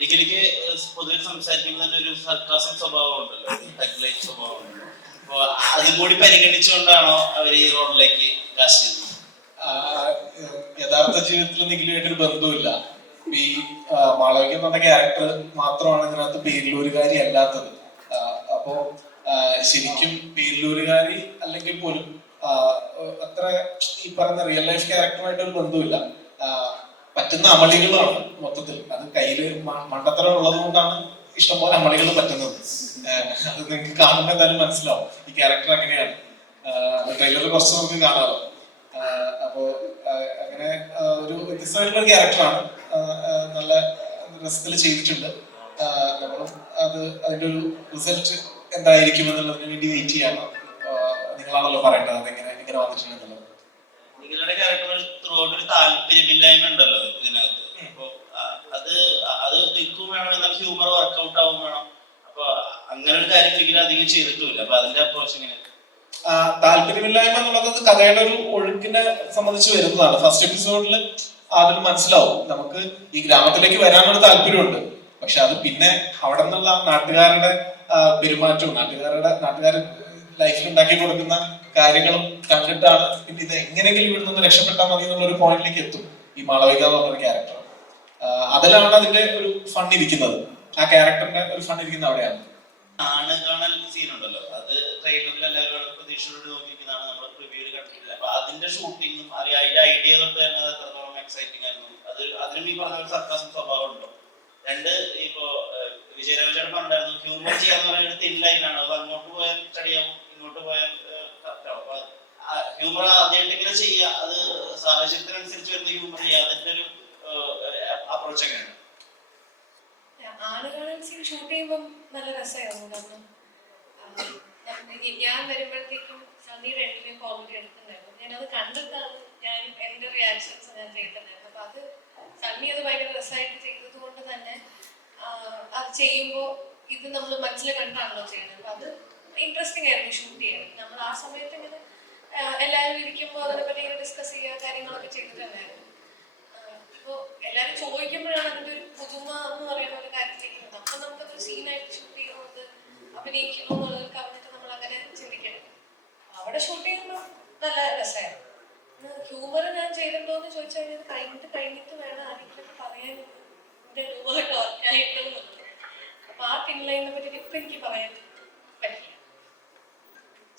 ഡിഗ്രിക്ക് പൊതുവെ സംസാരിക്കുമ്പോൾ തന്നെ ഒരു സർക്കാസം സ്വഭാവം ഉണ്ടല്ലോ, ടഗ്ലൈറ്റ് സ്വഭാവം ഉണ്ടല്ലോ. അപ്പൊ അതും കൂടി പരിഗണിച്ചുകൊണ്ടാണോ അവർ ഈ റോളിലേക്ക് കാസ്റ്റ് ചെയ്തത്? യഥാർത്ഥ ജീവിതത്തിൽ നിഖിലുമായിട്ടൊരു ബന്ധവുമില്ല. ഈ മാളവിക എന്ന് പറഞ്ഞ ക്യാരക്ടർ മാത്രമാണ് ഇതിനകത്ത് പേരിലൂരുകാരി അല്ലാത്തത്. അപ്പോ ശരിക്കും പേരിലൂരുകാരി അല്ലെങ്കിൽ പോലും അത്ര ഈ പറയുന്ന റിയൽ ലൈഫ് ക്യാരക്ടറുമായിട്ട് ഒരു ബന്ധവുമില്ല. പറ്റുന്ന അമളികളാണ് മൊത്തത്തിൽ. അത് കയ്യില് മണ്ടത്തരം ഉള്ളത് കൊണ്ടാണ് ഇഷ്ടംപോലെ അമളികൾ പറ്റുന്നത്. അത് നിങ്ങൾക്ക് കാണുമ്പോൾ എന്തായാലും മനസ്സിലാവും ഈ ക്യാരക്ടർ അങ്ങനെയാണ്. ട്രെയിലറിൽ കുറച്ച് നമുക്ക് കാണാമല്ലോ. അപ്പോ അങ്ങനെ ഒരു വ്യത്യസ്തമായിട്ടുള്ള ഒരു ക്യാരക്ടറാണ്. നല്ല രസത്തിൽ ചെയ്തിട്ടുണ്ട്. നമ്മളും അതിന്റെ ഒരു റിസൾട്ട് എന്തായിരിക്കും എന്നുള്ളതിന് വേണ്ടി വെയിറ്റ് ചെയ്യാണ്. നിങ്ങളാണല്ലോ പറയേണ്ടത് അതെങ്ങനെ എങ്ങനെ വന്നിട്ടുണ്ടെന്നുള്ളത്. നിങ്ങളുടെ ക്യാരക്ടർ ത്രൂഔട്ട് ഒരു താല്പര്യമില്ലായ്മ ഉണ്ടല്ലോ ഇതിനകത്ത്. അപ്പൊ അത് നിൽക്കും വേണം, എന്നാൽ ഹ്യൂമർ വർക്ക്ഔട്ട് ആവും വേണം. അപ്പൊ അങ്ങനെ ഒരു കാര്യം ഒരിക്കലും അധികം ചെയ്തിട്ടില്ല. അപ്പൊ അതിന്റെ അപ്രോച്ച് എങ്ങനെ? താല്പര്യമില്ലായ്മ എന്നുള്ളത് കഥയുടെ ഒരു ഒഴുക്കിനെ സംബന്ധിച്ച് വരുന്നതാണ്. ഫസ്റ്റ് എപ്പിസോഡിൽ അതിൽ മനസ്സിലാവും നമുക്ക് ഈ ഗ്രാമത്തിലേക്ക് വരാനൊരു താല്പര്യമുണ്ട്. പക്ഷെ അത് പിന്നെ അവിടെ നിന്നുള്ള നാട്ടുകാരുടെ പെരുമാറ്റവും നാട്ടുകാർ ലൈഫിൽ ഉണ്ടാക്കി കൊടുക്കുന്ന കാര്യങ്ങളും കണ്ടിട്ടാണ് പിന്നെ ഇത് എങ്ങനെയെങ്കിലും ഇവിടെ നിന്ന് രക്ഷപ്പെട്ടാൽ മതി എന്നുള്ള ഒരു പോയിന്റിലേക്ക് എത്തും ഈ മാളവിക എന്ന് പറഞ്ഞൊരു ക്യാരക്ടർ. അതിലാണ് അതിന്റെ ഒരു ഫൺ ഇരിക്കുന്നത്. ആ ക്യാരക്ടറിന്റെ ഒരു ഫൺ ഇരിക്കുന്നത് അവിടെയാണ്. ആണ് കാണൽ സീൻ ഉണ്ടല്ലോ, അത് ട്രെയിലറിൽ എല്ലാവരും പ്രതീക്ഷയോട് നോക്കിക്കുന്നതാണ്. നമ്മൾ റിവ്യൂല് കണ്ടിട്ടില്ല. അപ്പൊ അതിന്റെ ഷൂട്ടിങ്ങും അതിന്റെ ഐഡിയ തൊട്ട് തന്നെ അത് എത്രത്തോളം എക്സൈറ്റിംഗ് ആയിരുന്നു. അതിനും ഈ പറഞ്ഞ ഒരു സർക്കാസം സ്വഭാവം ഉണ്ടോ? രണ്ട്, ഇപ്പോ വിജയരാഘവൻ പറഞ്ഞായിരുന്നു ഹ്യൂമർ ചെയ്യാന്ന് പറയുന്ന തിൻ ലൈനാണ്. അത് അങ്ങോട്ട് പോയാൽ ചടിയാവും, ഇങ്ങോട്ട് പോയാൽ കറക്റ്റാവും. അപ്പൊ ഹ്യൂമർ ആദ്യമായിട്ട് ഇങ്ങനെ ചെയ്യുക, അത് സാഹചര്യത്തിനനുസരിച്ച് വരുന്ന ഹ്യൂമർ ചെയ്യുക, അതിന്റെ ഒരു അപ്രോച്ച് എങ്ങനെയാണ്? ആളുകളും സീൻ ഷൂട്ട് ചെയ്യുമ്പോൾ നല്ല രസമായിരുന്നു. കാരണം ഞാൻ വരുമ്പോഴത്തേക്കും സണ്ണിയുടെ എഡിറ്റിംഗ് ഓൾറെഡി എടുത്തിട്ടുണ്ടായിരുന്നു. ഞാനത് കണ്ടിട്ടാണ് ഞാൻ എൻ്റെ റിയാക്ഷൻസ് ഞാൻ ചെയ്തിട്ടുണ്ടായിരുന്നു. അപ്പൊ അത് സണ്ണി അത് ഭയങ്കര രസമായിട്ട് ചെയ്തത് കൊണ്ട് തന്നെ അത് ചെയ്യുമ്പോൾ ഇത് നമ്മൾ മനസ്സിൽ കണ്ടാണല്ലോ ചെയ്യുന്നത്. അപ്പൊ അത് ഇൻട്രസ്റ്റിംഗ് ആയിരുന്നു ഷൂട്ട് ചെയ്യാൻ. നമ്മൾ ആ സമയത്ത് ഇങ്ങനെ എല്ലാവരും ഇരിക്കുമ്പോൾ അതിനെപ്പറ്റി ഇങ്ങനെ ഡിസ്കസ് ചെയ്യുക കാര്യങ്ങളൊക്കെ ചെയ്തിട്ടുണ്ടായിരുന്നു. ഇപ്പൊ എല്ലാരും ചോദിക്കുമ്പോഴാണ് അതിന്റെ ഒരു പുതുമ എന്ന് പറയുന്ന ഒരു കാര്യത്തിലേക്ക് വന്നത്. അപ്പൊ നമുക്കതൊരു സീനായിട്ട് ഷൂട്ട് ചെയ്യുന്നത് അഭിനയിക്കുന്നു എന്നുള്ളത് പറഞ്ഞിട്ട് നമ്മൾ അങ്ങനെ ചിന്തിക്കണം. അവിടെ ഷൂട്ട് ചെയ്യുമ്പോൾ നല്ല രസമായിരുന്നു. ഹ്യൂമർ ഞാൻ ചെയ്തിട്ടുണ്ടോ എന്ന് ചോദിച്ചാൽ കഴിഞ്ഞിട്ട് വേണം ആരെങ്കിലും പറയാൻ എന്റെ ഹ്യൂമർ വർക്കായിട്ടുള്ളത്. അപ്പൊ ആ തിൻലൈനെ പറ്റിട്ട് ഇപ്പൊ എനിക്ക് പറയാൻ പറ്റില്ല.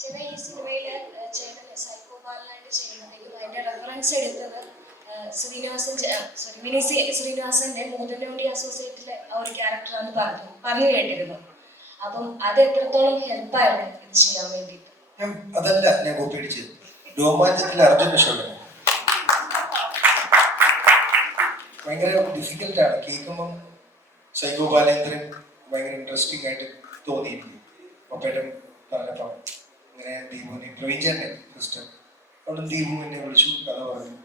ചേട്ടാ ഈ സിനിമയില് ചേട്ടൻ സൈക്കോ ബാലനായിട്ട് ചെയ്യുന്നതെങ്കിലും അതിന്റെ റെഫറൻസ് എടുത്തത് ശ്രീനിവാസന്റെ മൂതനോടി അസോസിയേറ്റിലെ ആ ഒരു ക്യാരക്ടറാണ് പറഞ്ഞു കേട്ടിരുന്നു. അപ്പം അത് എത്രത്തോളം ഹെൽപ്പായിരുന്നു ഇത് ചെയ്യാൻ വേണ്ടിയിട്ട്? അതല്ല ഞാൻ കോപ്പി അടിച്ചത്. രോമാഞ്ചത്തിലെ അർജുന ഷോയാണ് ഭയങ്കര ഡിഫിക്കൽട്ടാണ് കേൾക്കുമ്പം. സൈക്കോ ബാലേന്ദ്രൻ ഭയങ്കര ഇൻട്രസ്റ്റിംഗ് ആയിട്ട് തോന്നിയിരുന്നു. ഒപ്പേട്ടൻ പറഞ്ഞപ്പം ഇങ്ങനെ ദീപുവിനെ പ്രവീഞ്ചേട്ടൻ സിസ്റ്റർ അവിടെ ദീപുവിനെ വിളിച്ചു, കഥ പറഞ്ഞു.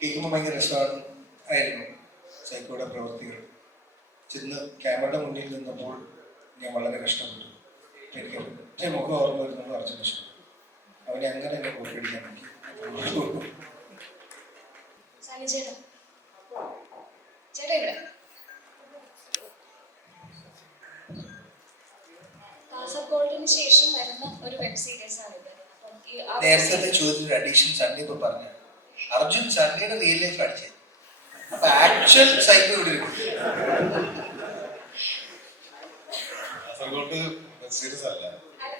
കേൾക്കുമ്പോൾ ഭയങ്കര രസമാണ് ആയിരുന്നു. സൈക്കോയുടെ പ്രവൃത്തികൾ ചെന്ന് ക്യാമറയുടെ മുന്നിൽ നിന്നപ്പോൾ ഞാൻ വളരെ കഷ്ടപ്പെട്ടു. എനിക്ക് ഒറ്റ മുഖം ഓർമ്മ വരുന്നത് അർജുന ഷോ. അവനെ അങ്ങനെ എന്നെ കോപ്പിയടിക്കാൻ പറ്റി. കാസർഗോഡിന് ശേഷം വരുന്ന ഒരു വെബ് സീരീസ് ആണിത്. നേരത്തെ ചോദ്യത്തിന് അഡീഷൻ സണ്ണി ഇപ്പൊ പറഞ്ഞു അർജുൻ സണ്ണിയുടെ റിയൽ ലൈഫ് അടിച്ചത്. അപ്പൊ ആക്ച്വൽ സൈക്കോ ഇവിടെ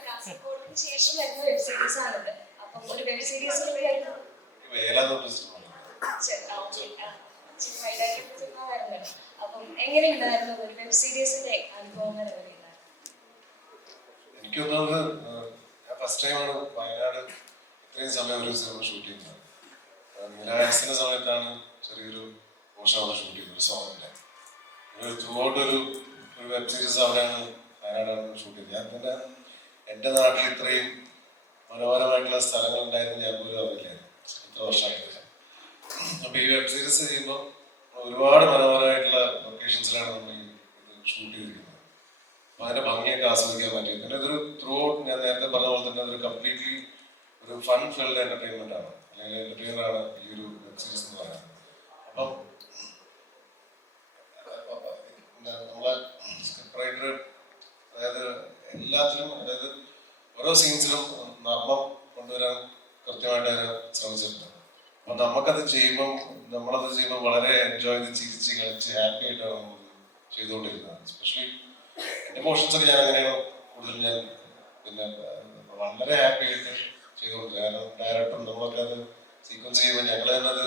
കാസർഗോഡിന് ശേഷം വരുന്ന വെബ് സീരീസ് ആണിത്. അപ്പം ഒരു വെബ് സീരീസ് അപ്പം എങ്ങനെയുണ്ടായിരുന്നു ഒരു വെബ് സീരീസിന്റെ അനുഭവങ്ങൾ? എനിക്ക് തോന്നുന്നത് ഞാൻ ഫസ്റ്റ് ടൈമാണ് വയനാട് ഇത്രയും സമയം ഒരു സിനിമ ഷൂട്ട് ചെയ്യുന്നത്. നീലാക്സിന്റെ സമയത്താണ് ചെറിയൊരു പോർഷൻ അവിടെ ഷൂട്ട് ചെയ്തത്, ഒരു സോങ്ങിന്റെ. ഒരു ത്രൂ ഔട്ട് ഒരു വെബ് സീരീസ് അവിടെയാണ്, വയനാടാണ് ഷൂട്ട് ചെയ്തത്. ഞാൻ പിന്നെ എൻ്റെ നാട്ടിൽ ഇത്രയും മനോഹരമായിട്ടുള്ള സ്ഥലങ്ങൾ ഉണ്ടായിരുന്നു ഞാൻ പോലും അറിയില്ലായിരുന്നു ഇത്ര വർഷമായിട്ട്. അപ്പൊ ഈ വെബ് സീരീസ് ചെയ്യുമ്പോൾ ഒരുപാട് മനോഹരമായിട്ടുള്ള ലൊക്കേഷൻസിലാണ് നമ്മൾ ഇത് ഷൂട്ട് ചെയ്തിരിക്കുന്നത്. അപ്പൊ അതിന്റെ ഭംഗിയൊക്കെ ആസ്വദിക്കാൻ പറ്റും. പിന്നെ ഇതൊരു ത്രൂ ഔട്ട് ഞാൻ നേരത്തെ പറഞ്ഞ പോലെ തന്നെ അതൊരു കംപ്ലീറ്റ്ലി ഒരു ഫൺ ഫിൽഡ് എന്റർടൈൻമെന്റ് ആണ്, അല്ലെങ്കിൽ എന്റർടൈനർ ആണ് ഈ ഒരു വെബ് സീരീസ് എന്ന് പറയുന്നത്. അപ്പം എല്ലാത്തിലും, അതായത് ഓരോ സീൻസിലും നർമ്മം കൊണ്ടുവരാൻ കൃത്യമായിട്ട് അതിന് ശ്രമിച്ചിട്ടുണ്ട്. അപ്പൊ നമുക്കത് ചെയ്യുമ്പോൾ വളരെ എൻജോയ് ചെയ്ത് ചിരിച്ച് കളിച്ച് ഹാപ്പി ആയിട്ടാണ് നമ്മൾ ചെയ്തുകൊണ്ടിരുന്നത്. എസ്പെഷ്യലി എൻ്റെ പോർഷൻസ് ഒക്കെ ഞാൻ അങ്ങനെയാണ് കൂടുതലും ഞാൻ പിന്നെ വളരെ ഹാപ്പി ആയിട്ട് ചെയ്തുകൊണ്ടിരുന്നത്. കാരണം ഡയറക്ടറും നമ്മളൊക്കെ അത് സീക്വൻസ് ചെയ്യുമ്പോൾ ഞങ്ങൾ തന്നെ അത്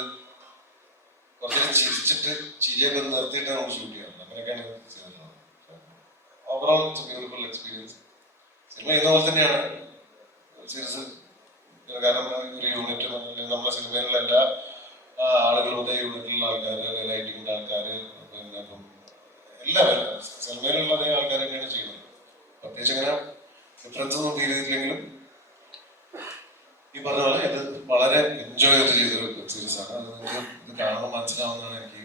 കുറച്ചൊക്കെ ചിരിച്ചിട്ട് ചിരിയൊക്കെ ഒന്ന് നിർത്തിയിട്ട് നമുക്ക് ഷൂട്ട് ചെയ്യണം. അങ്ങനെയൊക്കെയാണ് ചെയ്തിട്ടുള്ളത്. Overall it's A beautiful experience. Cinema ചെയ്യുന്ന പോലെ തന്നെയാണ് സീരീസ്. കാരണം ഒരു യൂണിറ്റ് നമ്മുടെ സിനിമയിലുള്ള എല്ലാ ആളുകളും, അതേ യൂണിറ്റിലുള്ള ആൾക്കാർ, ലൈറ്റിങ്ങിൻ്റെ ആൾക്കാർ, പിന്നെ ഇപ്പം എല്ലാവരും സിനിമയിലുള്ള അതേ ആൾക്കാരൊക്കെയാണ് ചെയ്യുന്നത്. പ്രത്യേകിച്ച് ഇങ്ങനെ ഡിഫറൻസ് ഒന്നും ഫീൽ ചെയ്തില്ലെങ്കിലും ഈ പറഞ്ഞ പോലെ ഇത് വളരെ എൻജോയ് ചെയ്ത് ചെയ്തൊരു വെബ് സീരീസ് ആണ്. അത് നിങ്ങൾക്ക് ഇത് കാണുമ്പോൾ മനസ്സിലാവുന്നതാണ് എനിക്ക്